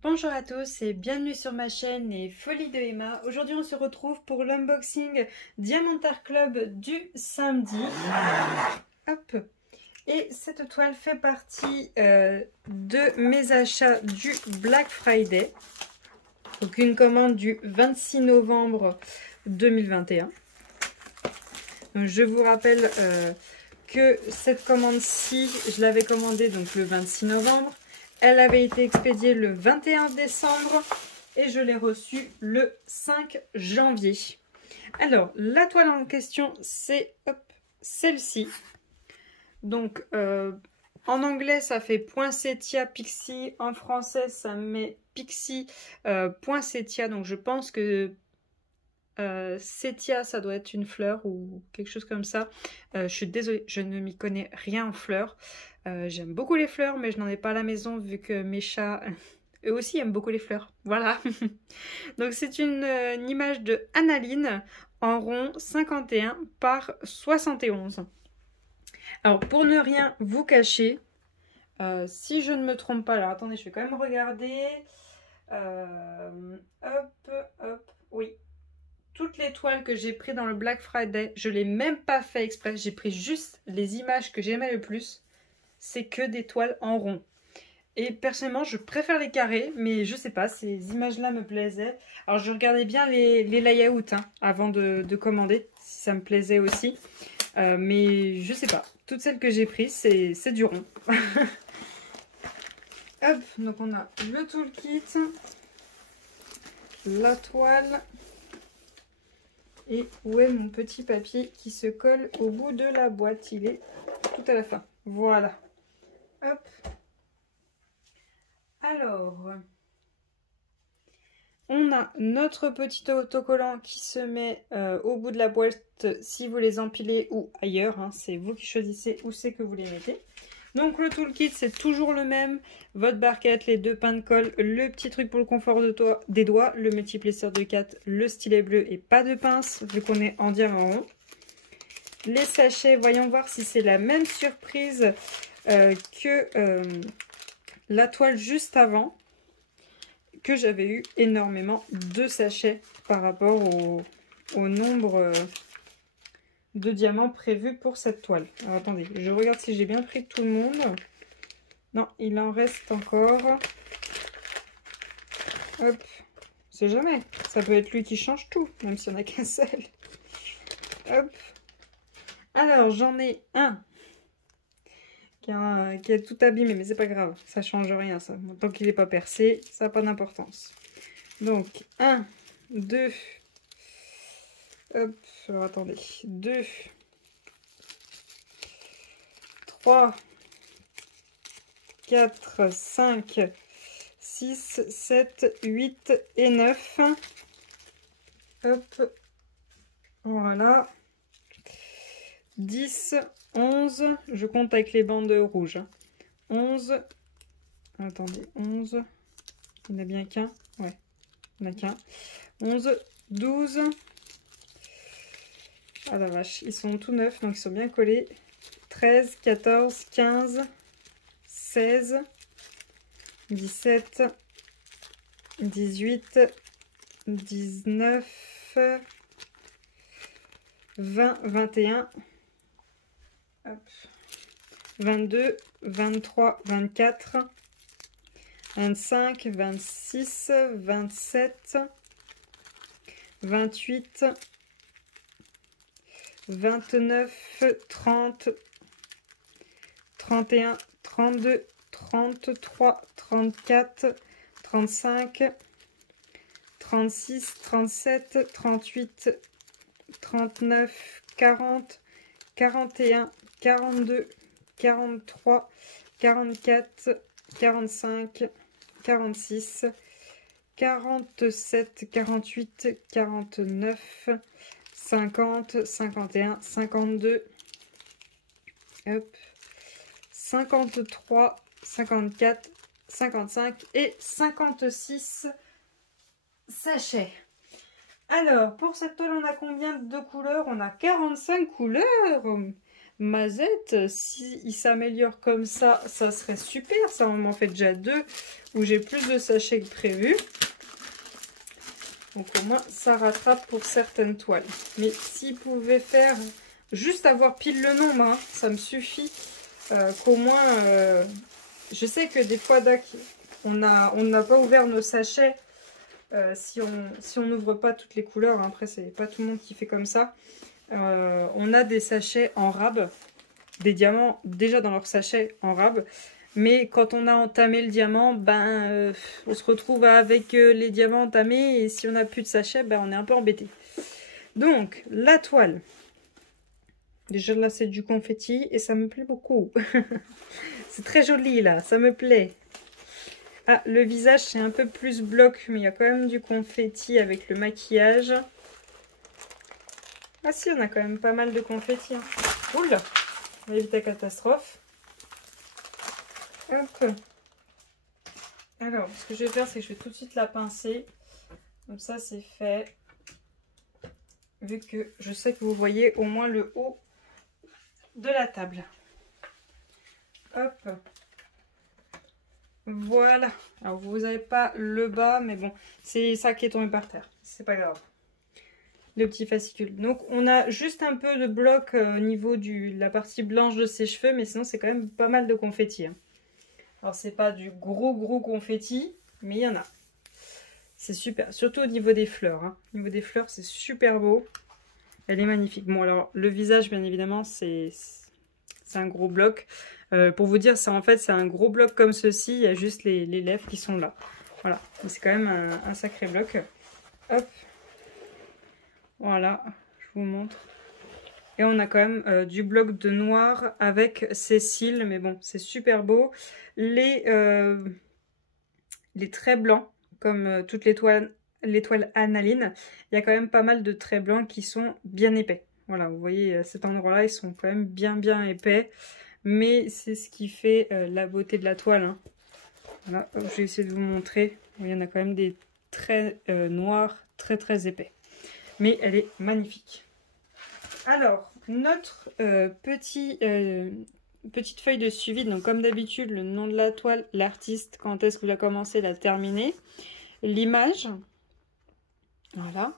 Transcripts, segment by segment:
Bonjour à tous et bienvenue sur ma chaîne et Folie de Emma. Aujourd'hui on se retrouve pour l'unboxing Diamond Art Club du samedi. Hop. Et cette toile fait partie de mes achats du Black Friday. Donc une commande du 26 novembre 2021. Donc je vous rappelle que cette commande-ci, je l'avais commandée donc le 26 novembre. Elle avait été expédiée le 21 décembre et je l'ai reçue le 5 janvier. Alors, la toile en question, c'est celle-ci. Donc, en anglais, ça fait Poinsettia Pixie. En français, ça met Pixie Poinsettia. Donc, je pense que Settia, ça doit être une fleur ou quelque chose comme ça. Je suis désolée, je ne m'y connais rien en fleurs. J'aime beaucoup les fleurs, mais je n'en ai pas à la maison vu que mes chats, eux aussi, aiment beaucoup les fleurs. Voilà. Donc c'est une image de Analine en rond 51 par 71. Alors pour ne rien vous cacher, si je ne me trompe pas, alors attendez, je vais quand même regarder. Oui. Toutes les toiles que j'ai prises dans le Black Friday, je ne l'ai même pas fait exprès. J'ai pris juste les images que j'aimais le plus. C'est que des toiles en rond. Et personnellement, je préfère les carrés, mais je sais pas, ces images-là me plaisaient. Alors, je regardais bien les layouts avant de commander, si ça me plaisait aussi. Mais je sais pas, toutes celles que j'ai prises, c'est du rond. Hop, donc on a le toolkit, la toile. Et où est mon petit papier qui se colle au bout de la boîte? Il est tout à la fin. Voilà. Hop. Alors, on a notre petit autocollant qui se met au bout de la boîte si vous les empilez ou ailleurs. Hein, c'est vous qui choisissez où c'est que vous les mettez. Donc le toolkit, c'est toujours le même. Votre barquette, les deux pains de colle, le petit truc pour le confort des doigts, le multiplesseur de 4, le stylet bleu et pas de pince, vu qu'on est en diamant rond. Les sachets, voyons voir si c'est la même surprise que la toile juste avant, que j'avais eu énormément de sachets par rapport au nombre de diamants prévus pour cette toile. Alors attendez, je regarde si j'ai bien pris tout le monde. Non, il en reste encore. Hop, on sait jamais. Ça peut être lui qui change tout, même s'il n'y en a qu'un seul. Hop. Alors, j'en ai un qui est tout abîmé, mais c'est pas grave. Ça change rien, ça. Tant qu'il n'est pas percé, ça n'a pas d'importance. Donc, 1, 2... Hop, alors attendez. 2, 3, 4, 5, 6, 7, 8 et 9. Hop, voilà. 10, 11, je compte avec les bandes rouges. 11, attendez, 11, il n'y en a bien qu'un. Ouais, il n'y en a qu'un. 11, 12. Ah la vache, ils sont tout neufs, donc ils sont bien collés. 13, 14, 15, 16, 17, 18, 19, 20, 21, hop, 22, 23, 24, 25, 26, 27, 28, 29, 30, 31, 32, 33, 34, 35, 36, 37, 38, 39, 40, 41, 42, 43, 44, 45, 46, 47, 48, 49, 50, 51, 52, hop, 53, 54, 55 et 56 sachets. Alors, pour cette toile, on a combien de couleurs? On a 45 couleurs. Mazette, s'il s'améliore comme ça serait super. Ça, on m'en fait déjà 2 où j'ai plus de sachets que prévu. Donc au moins, ça rattrape pour certaines toiles. Mais s'il pouvait faire, juste avoir pile le nombre, hein, ça me suffit. Qu'au moins, je sais que des fois, on n'a pas ouvert nos sachets. Si on n'ouvre pas toutes les couleurs, hein, après, c'est pas tout le monde qui fait comme ça. On a des sachets en rab, des diamants déjà dans leur sachet en rab, mais quand on a entamé le diamant, on se retrouve avec les diamants entamés, et si on n'a plus de sachet, on est un peu embêté. Donc la toile, déjà là c'est du confetti et ça me plaît beaucoup. C'est très joli là, ça me plaît. Ah, le visage c'est un peu plus bloc, mais il y a quand même du confetti avec le maquillage. Ah si, on a quand même pas mal de confetti. Hein. Oula, on va éviter la catastrophe. Hop. Alors, ce que je vais faire, c'est que je vais tout de suite la pincer. Comme ça, c'est fait. Vu que je sais que vous voyez au moins le haut de la table. Hop. Voilà. Alors, vous n'avez pas le bas, mais bon, c'est ça qui est tombé par terre. C'est pas grave. Le petit fascicule. Donc on a juste un peu de bloc au niveau de la partie blanche de ses cheveux, mais sinon c'est quand même pas mal de confetti. Hein. Alors c'est pas du gros confetti, mais il y en a. C'est super, surtout au niveau des fleurs. Hein. Au niveau des fleurs, c'est super beau. Elle est magnifique. Bon alors le visage, bien évidemment, c'est un gros bloc. Pour vous dire, en fait c'est un gros bloc comme ceci, il y a juste les lèvres qui sont là. Voilà, c'est quand même un sacré bloc. Hop. Voilà, je vous montre. Et on a quand même du bloc de noir avec ses cils, mais bon, c'est super beau. Les traits blancs, comme toutes les toiles Analine, il y a quand même pas mal de traits blancs qui sont bien épais. Voilà, vous voyez, à cet endroit-là, ils sont quand même bien épais. Mais c'est ce qui fait la beauté de la toile. Hein. Voilà, je vais essayer de vous montrer. Il y en a quand même des traits noirs très épais. Mais elle est magnifique. Alors, notre petite feuille de suivi. Donc, comme d'habitude, le nom de la toile, l'artiste, quand est-ce que vous la commencé, la terminé. L'image. Voilà.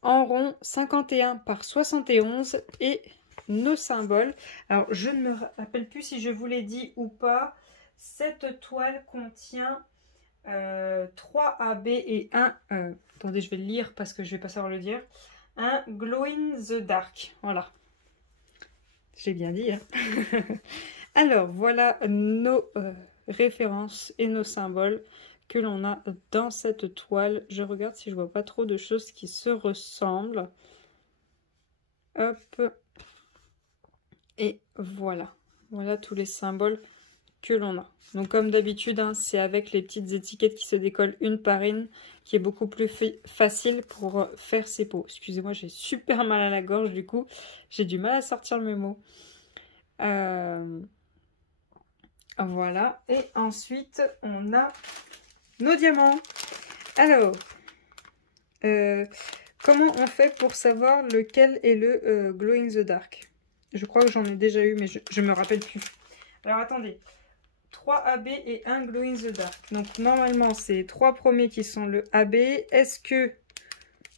En rond, 51 par 71. Et nos symboles. Alors, je ne me rappelle plus si je vous l'ai dit ou pas. Cette toile contient 3 AB et 1... attendez, je vais le lire parce que je ne vais pas savoir le dire. Un Glow in the Dark. Voilà. J'ai bien dit. Hein. Alors, voilà nos références et nos symboles que l'on a dans cette toile. Je regarde si je vois pas trop de choses qui se ressemblent. Hop. Et voilà. Voilà tous les symboles que l'on a. Donc comme d'habitude, hein, c'est avec les petites étiquettes qui se décollent une par une, qui est beaucoup plus facile pour faire ces pots. Excusez-moi, j'ai super mal à la gorge, du coup, j'ai du mal à sortir mes mots. Voilà, et ensuite, on a nos diamants. Alors, comment on fait pour savoir lequel est le Glow in the Dark? Je crois que j'en ai déjà eu, mais je me rappelle plus. Alors, attendez. 3 AB et 1 Glow in the Dark. Donc normalement c'est 3 premiers qui sont le AB. Est-ce que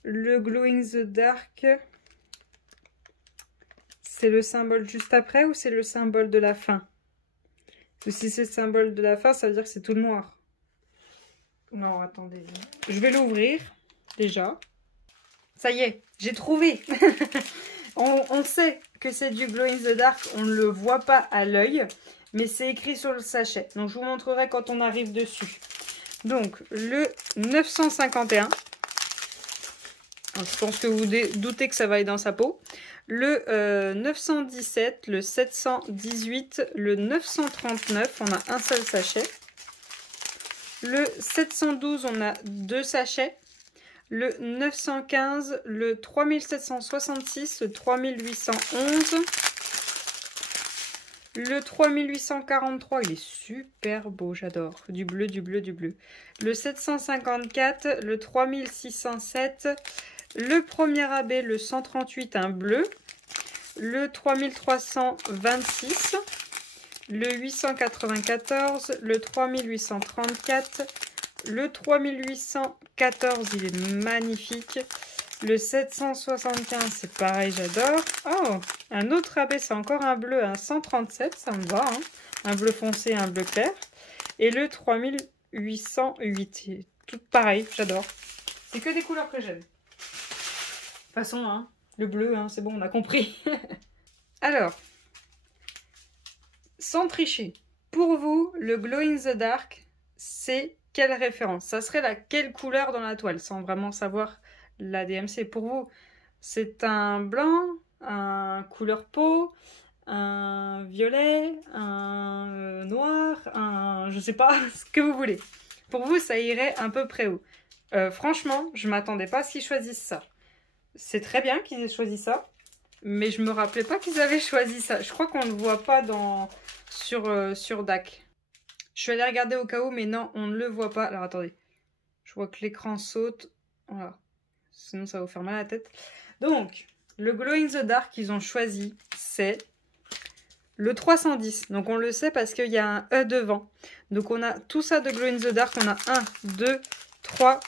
le Glow in the Dark c'est le symbole juste après ou c'est le symbole de la fin? Parce que si c'est le symbole de la fin, ça veut dire que c'est tout noir. Non, attendez. Je vais l'ouvrir déjà. Ça y est, j'ai trouvé. on sait que c'est du Glow in the Dark, on ne le voit pas à l'œil. Mais c'est écrit sur le sachet. Donc, je vous montrerai quand on arrive dessus. Donc, le 951. Alors, je pense que vous doutez que ça va aller dans sa peau. Le 917, le 718, le 939. On a un seul sachet. Le 712, on a 2 sachets. Le 915, le 3766, le 3811... Le 3843, il est super beau, j'adore. Du bleu. Le 754, le 3607, le premier AB, le 138, un bleu. le 3326, le 894, le 3834, le 3814, il est magnifique. Le 775, c'est pareil, j'adore. Oh, un autre AB, c'est encore un bleu, un 137, ça me va. Hein. Un bleu foncé, un bleu clair. Et le 3808, tout pareil, j'adore. C'est que des couleurs que j'aime. De toute façon, hein, le bleu, hein, c'est bon, on a compris. Alors, sans tricher, pour vous, le Glow in the Dark, c'est quelle référence? Ça serait quelle couleur dans la toile, sans vraiment savoir la DMC. Pour vous, c'est un blanc, un couleur peau, un violet, un noir, un... je sais pas, ce que vous voulez. Pour vous, ça irait à peu près où? Franchement, je m'attendais pas à ce qu'ils choisissent ça. C'est très bien qu'ils aient choisi ça, mais je me rappelais pas qu'ils avaient choisi ça. Je crois qu'on ne le voit pas sur DAC. Je suis allée regarder au cas où, mais non, on ne le voit pas. Alors attendez, je vois que l'écran saute. Voilà. Sinon ça va vous faire mal à la tête. Donc, le Glow in the Dark qu'ils ont choisi, c'est le 310. Donc on le sait parce qu'il y a un E devant. Donc on a tout ça de Glow in the Dark. On a 1, 2, 3,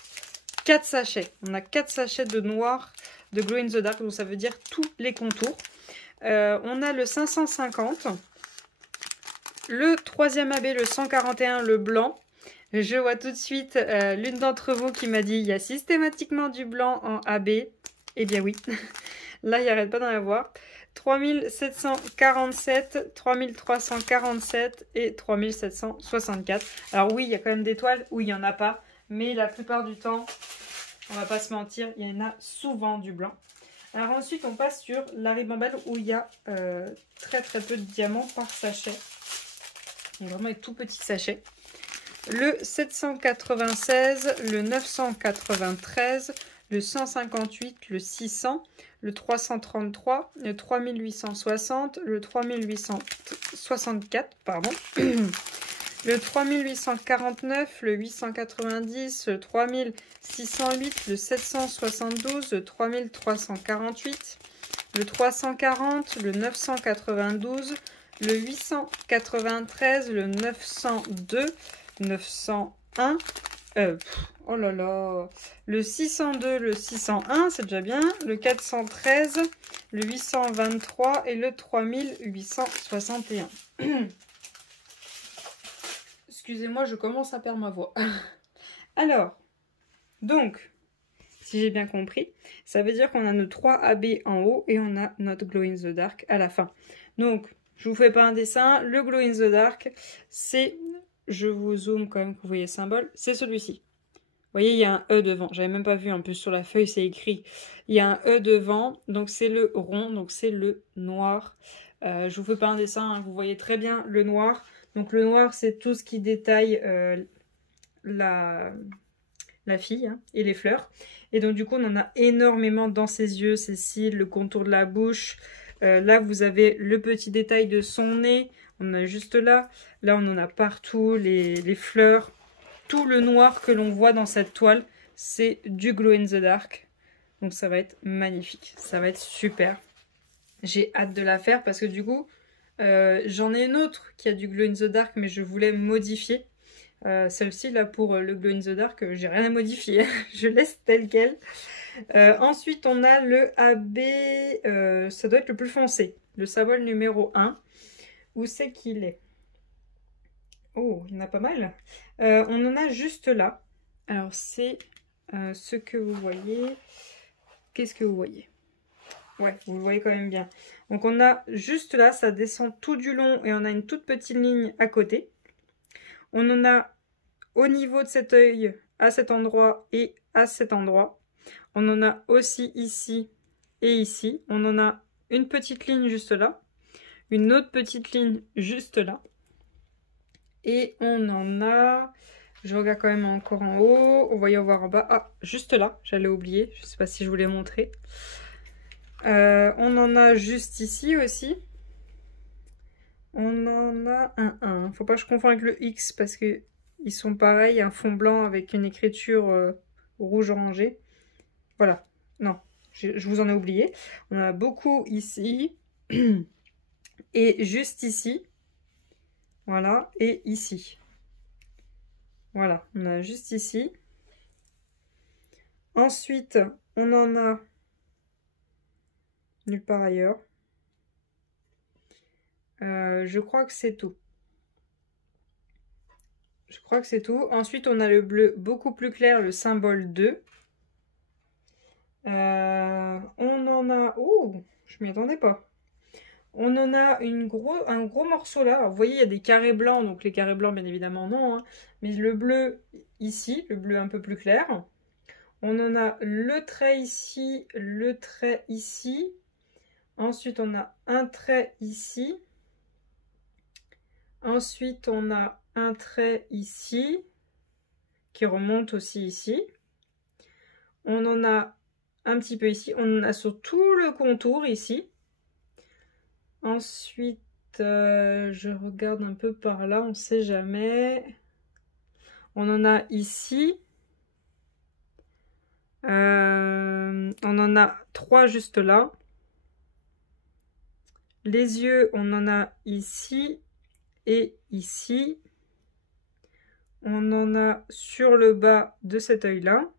4 sachets. On a 4 sachets de noir de Glow in the Dark. Donc ça veut dire tous les contours. On a le 550. Le troisième AB, le 141, le blanc. Je vois tout de suite l'une d'entre vous qui m'a dit il y a systématiquement du blanc en AB. Eh bien oui, là il n'y arrête pas d'en avoir. 3747, 3347 et 3764. Alors oui, il y a quand même des toiles où il n'y en a pas, mais la plupart du temps, on va pas se mentir, il y en a souvent du blanc. Alors ensuite, on passe sur la ribambelle où il y a très peu de diamants par sachet. Donc vraiment des tout petits sachets. Le 796, le 993, le 158, le 600, le 333, le 3860, le 3864, pardon, le 3849, le 890, le 3608, le 772, le 3348, le 340, le 992, le 893, le 902, 901, oh là là, le 602, le 601, c'est déjà bien, le 413, le 823 et le 3861. Excusez-moi, je commence à perdre ma voix. Alors, donc, si j'ai bien compris, ça veut dire qu'on a nos 3 AB en haut et on a notre Glow in the Dark à la fin. Donc, je vous fais pas un dessin, le Glow in the Dark, c'est... Je vous zoome quand même que vous voyez le symbole. C'est celui-ci. Vous voyez, il y a un E devant. J'avais même pas vu. En plus, sur la feuille, c'est écrit. Il y a un E devant. Donc, c'est le rond. Donc, c'est le noir. Je vous fais pas un dessin. Hein, vous voyez très bien le noir. Donc, le noir, c'est tout ce qui détaille la fille hein, et les fleurs. Et donc, du coup, on en a énormément dans ses yeux, ses cils, le contour de la bouche. Là, vous avez le petit détail de son nez. On en a juste là. Là, on en a partout, les fleurs. Tout le noir que l'on voit dans cette toile, c'est du Glow in the Dark. Donc, ça va être magnifique. Ça va être super. J'ai hâte de la faire parce que du coup, j'en ai une autre qui a du Glow in the Dark, mais je voulais modifier. Celle-ci, là, pour le Glow in the Dark, j'ai rien à modifier. Je laisse tel quel. Ensuite, on a le AB, ça doit être le plus foncé. Le symbole numéro 1. Où c'est qu'il est? Oh, il y en a pas mal. On en a juste là. Alors, c'est ce que vous voyez. Qu'est-ce que vous voyez? Ouais, vous le voyez quand même bien. Donc, on a juste là, ça descend tout du long et on a une toute petite ligne à côté. On en a au niveau de cet œil, à cet endroit et à cet endroit. On en a aussi ici et ici. On en a une petite ligne juste là. Une autre petite ligne juste là. Et on en a... Je regarde quand même encore en haut. On va y en voir en bas. Ah, juste là. J'allais oublier. Je ne sais pas si je vous l'ai montré. On en a juste ici aussi. On en a un 1. Faut pas que je confonde avec le X parce que ils sont pareils. Un fond blanc avec une écriture rouge orangé. Voilà. Non, je vous en ai oublié. On en a beaucoup ici. Et juste ici. Voilà. Et ici. Voilà. On a juste ici. Ensuite, on en a nulle part ailleurs. Je crois que c'est tout. Je crois que c'est tout. Ensuite, on a le bleu beaucoup plus clair, le symbole 2. On en a... Oh, je m'y attendais pas. On en a un gros morceau là. Alors, vous voyez, il y a des carrés blancs. Donc les carrés blancs, bien évidemment, non. Hein. Mais le bleu ici, le bleu un peu plus clair. On en a le trait ici, le trait ici. Ensuite, on a un trait ici. Ensuite, on a un trait ici, qui remonte aussi ici. On en a un petit peu ici. On en a sur tout le contour ici. Ensuite, je regarde un peu par là, on ne sait jamais. On en a ici. On en a 3 juste là. Les yeux, on en a ici et ici. On en a sur le bas de cet œil-là.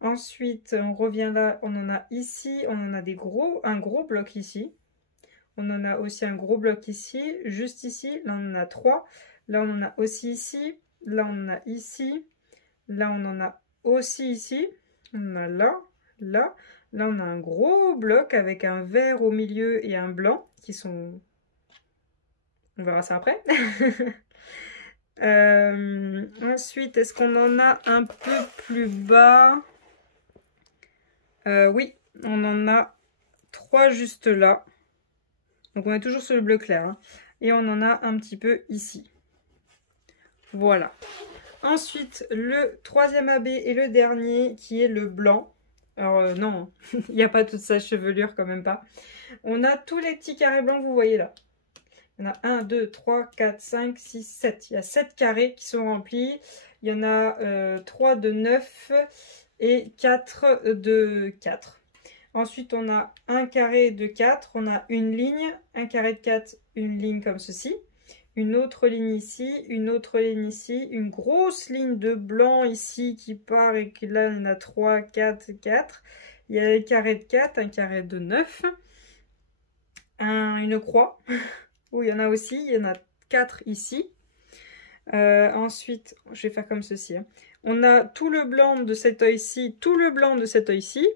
Ensuite, on revient là, on en a ici, on en a un gros bloc ici. On en a aussi un gros bloc ici, juste ici. Là, on en a 3. Là, on en a aussi ici. Là, on en a ici. Là, on en a aussi ici. On en a là, là. Là, on a un gros bloc avec un vert au milieu et un blanc qui sont... On verra ça après. Ensuite, est-ce qu'on en a un peu plus bas? Oui, on en a 3 juste là. Donc on est toujours sur le bleu clair. Hein. Et on en a un petit peu ici. Voilà. Ensuite, le troisième AB et le dernier qui est le blanc. Alors non, il n'y a pas toute sa chevelure quand même pas. On a tous les petits carrés blancs que vous voyez là. Il y en a 1, 2, 3, 4, 5, 6, 7. Il y a 7 carrés qui sont remplis. Il y en a 3 de 9 et 4 de 4. Ensuite, on a un carré de 4, on a une ligne, un carré de 4, une ligne comme ceci, une autre ligne ici, une autre ligne ici, une grosse ligne de blanc ici qui part et que là, on a 3, 4, 4. Il y a les carrés de 4, un carré de 9, une croix, où il y en a aussi, il y en a 4 ici. Ensuite, je vais faire comme ceci. Hein. On a tout le blanc de cet œil-ci, tout le blanc de cet œil-ci.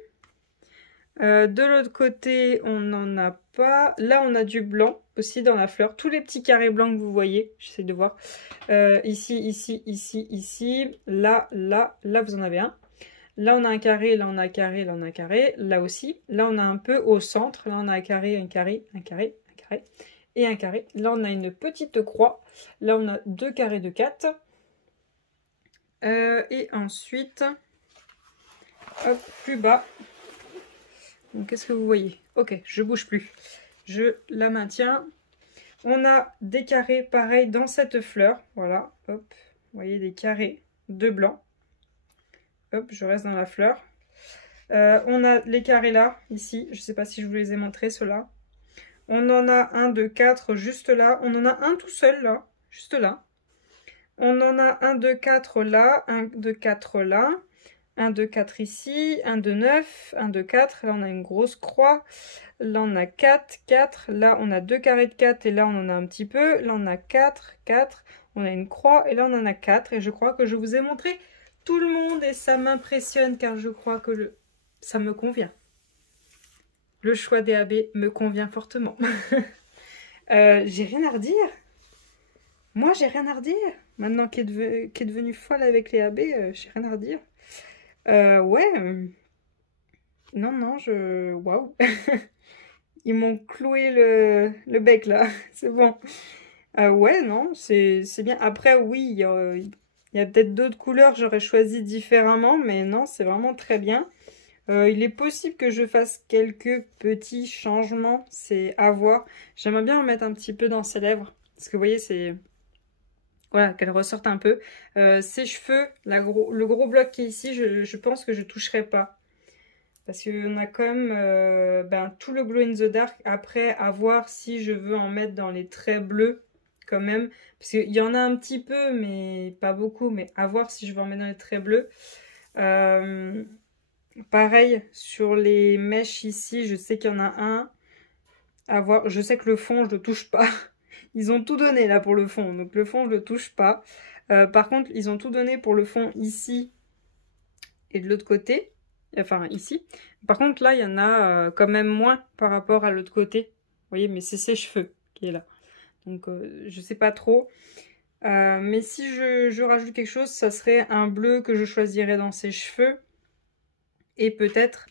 De l'autre côté, on n'en a pas. Là, on a du blanc aussi dans la fleur. Tous les petits carrés blancs que vous voyez, j'essaie de voir. Ici, ici, ici, ici. Là, là, là, vous en avez un. Là, on a un carré, là, on a un carré, là, on a un carré. Là aussi. Là, on a un peu au centre. Là, on a un carré, un carré, un carré, un carré et un carré. Là, on a une petite croix. Là, on a 2 carrés de 4. Et ensuite, hop, plus bas. Donc, qu'est-ce que vous voyez? Ok, je bouge plus. Je la maintiens. On a des carrés pareils dans cette fleur. Voilà, hop. Vous voyez des carrés de blanc. Hop, je reste dans la fleur. On a les carrés là, ici. Je ne sais pas si je vous les ai montrés, ceux-là. On en a un de 4 juste là. On en a un tout seul là, juste là. On en a un de 4 là, un de 4 là. 1 de 4 ici, 1 de 9, 1 de 4, là on a une grosse croix, là on a 4, 4, là on a 2 carrés de 4 et là on en a un petit peu, là on a 4, 4, on a une croix et là on en a 4 et je crois que je vous ai montré tout le monde et ça m'impressionne car je crois que ça me convient. Le choix des AB me convient fortement. J'ai rien à redire. Moi j'ai rien à redire. Maintenant qu'elle est devenue folle avec les AB, j'ai rien à redire. Ouais. Non, non, waouh. Ils m'ont cloué le bec, là. C'est bon. Ouais, non, c'est bien. Après, oui, il y a peut-être d'autres couleurs, j'aurais choisi différemment. Mais non, c'est vraiment très bien. Il est possible que je fasse quelques petits changements. C'est à voir. J'aimerais bien en mettre un petit peu dans ses lèvres. Parce que vous voyez, c'est... Voilà, qu'elle ressorte un peu. Ses cheveux, le gros bloc qui est ici, je pense que je ne toucherai pas. Parce qu'on a quand même tout le glow in the dark. Après, à voir si je veux en mettre dans les traits bleus quand même. Parce qu'il y en a un petit peu, mais pas beaucoup. Mais à voir si je veux en mettre dans les traits bleus. Pareil, sur les mèches ici, je sais qu'il y en a un. À voir. Je sais que le fond, je le touche pas. Ils ont tout donné là pour le fond. Donc le fond, je le touche pas. Par contre, ils ont tout donné pour le fond ici et de l'autre côté. Enfin, ici. Par contre, là, il y en a quand même moins par rapport à l'autre côté. Vous voyez, mais c'est ses cheveux qui est là. Donc, je sais pas trop. Mais si je rajoute quelque chose, ça serait un bleu que je choisirais dans ses cheveux. Et peut-être,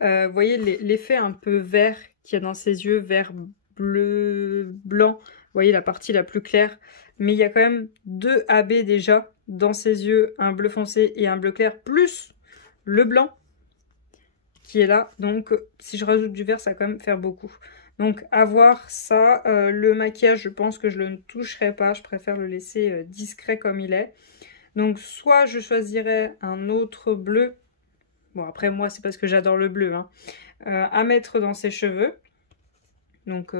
vous voyez, l'effet un peu vert qu'il y a dans ses yeux, vert, bleu, blanc. Vous voyez, la partie la plus claire. Mais il y a quand même 2 AB déjà dans ses yeux, un bleu foncé et un bleu clair, plus le blanc qui est là. Donc, si je rajoute du vert, ça va quand même faire beaucoup. Donc, à voir ça. Le maquillage, je pense que je ne le toucherai pas. Je préfère le laisser discret comme il est. Donc, soit je choisirais un autre bleu. Bon, après, moi, c'est parce que j'adore le bleu. Hein, à mettre dans ses cheveux. Donc,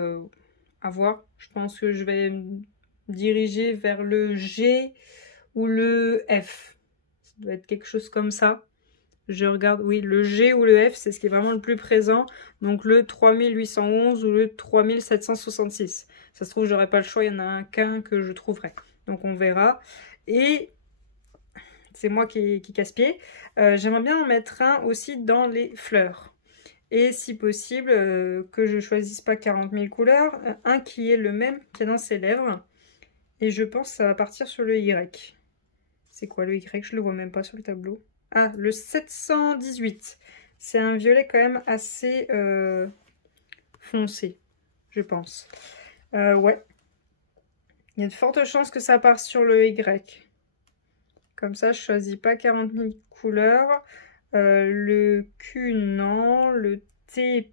à voir. Je pense que je vais me diriger vers le G ou le F. Ça doit être quelque chose comme ça. Je regarde, oui, le G ou le F, c'est ce qui est vraiment le plus présent. Donc le 3811 ou le 3766. Ça se trouve, j'aurai pas le choix, il y en a qu'un que je trouverai. Donc on verra. Et c'est moi qui casse-pied. J'aimerais bien en mettre un aussi dans les fleurs. Et si possible, que je choisisse pas 40 000 couleurs, un qui est le même qu'il y a dans ses lèvres. Et je pense que ça va partir sur le Y. C'est quoi le Y? Je le vois même pas sur le tableau. Ah, le 718. C'est un violet quand même assez foncé, je pense. Ouais. Il y a de fortes chances que ça parte sur le Y. Comme ça, je choisis pas 40 000 couleurs. Le Q, non. Le T,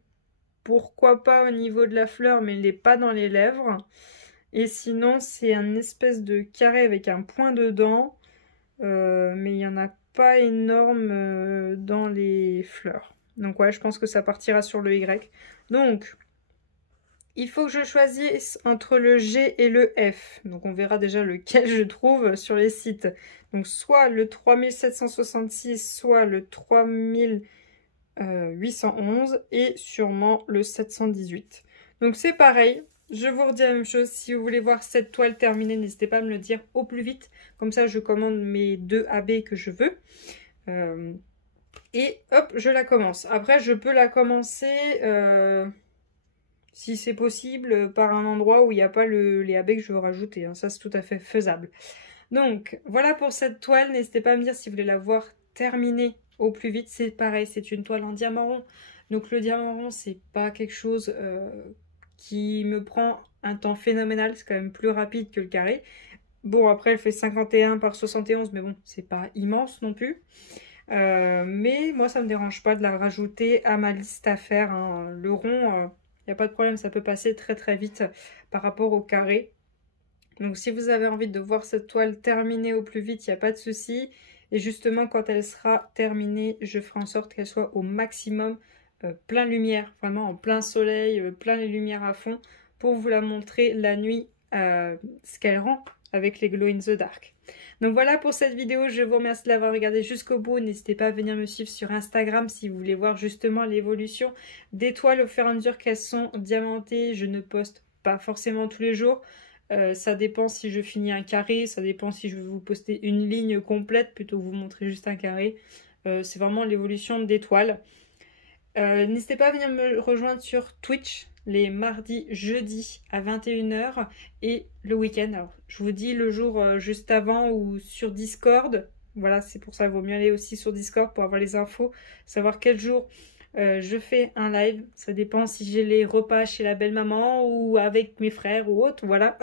pourquoi pas au niveau de la fleur, mais il n'est pas dans les lèvres. Et sinon, c'est un espèce de carré avec un point dedans. Mais il y en a pas énorme dans les fleurs. Donc ouais, je pense que ça partira sur le Y. Donc, il faut que je choisisse entre le G et le F. Donc on verra déjà lequel je trouve sur les sites. Donc soit le 3766, soit le 3811 et sûrement le 718. Donc c'est pareil. Je vous redis la même chose, si vous voulez voir cette toile terminée, n'hésitez pas à me le dire au plus vite. Comme ça, je commande mes 2 AB que je veux. Et hop, je la commence. Après, je peux la commencer, si c'est possible, par un endroit où il n'y a pas les AB que je veux rajouter. Hein. Ça, c'est tout à fait faisable. Donc, voilà pour cette toile. N'hésitez pas à me dire si vous voulez la voir terminée au plus vite. C'est pareil, c'est une toile en diamant rond. Donc, le diamant rond, c'est pas quelque chose... qui me prend un temps phénoménal, c'est quand même plus rapide que le carré. Bon, après, elle fait 51 par 71, mais bon, c'est pas immense non plus. Mais moi, ça me dérange pas de la rajouter à ma liste à faire. Hein. Le rond, il n'y a pas de problème, ça peut passer très très vite par rapport au carré. Donc, si vous avez envie de voir cette toile terminée au plus vite, il n'y a pas de souci. Et justement, quand elle sera terminée, je ferai en sorte qu'elle soit au maximum plein lumière, vraiment en plein soleil, plein les lumières à fond, pour vous la montrer la nuit, ce qu'elle rend avec les glow in the dark. Donc voilà pour cette vidéo, je vous remercie de l'avoir regardé jusqu'au bout. N'hésitez pas à venir me suivre sur Instagram si vous voulez voir justement l'évolution des toiles au fur et à mesure qu'elles sont diamantées. Je ne poste pas forcément tous les jours. Ça dépend si je finis un carré, ça dépend si je veux vous poster une ligne complète plutôt que vous montrer juste un carré. C'est vraiment l'évolution des toiles. N'hésitez pas à venir me rejoindre sur Twitch les mardis, jeudis à 21 h et le week-end. Alors, je vous dis le jour juste avant ou sur Discord. Voilà, c'est pour ça qu'il vaut mieux aller aussi sur Discord pour avoir les infos, savoir quel jour je fais un live. Ça dépend si j'ai les repas chez la belle-maman ou avec mes frères ou autres. Voilà.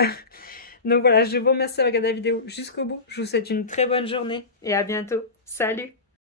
Donc voilà, je vous remercie d'avoir regardé la vidéo jusqu'au bout. Je vous souhaite une très bonne journée et à bientôt. Salut!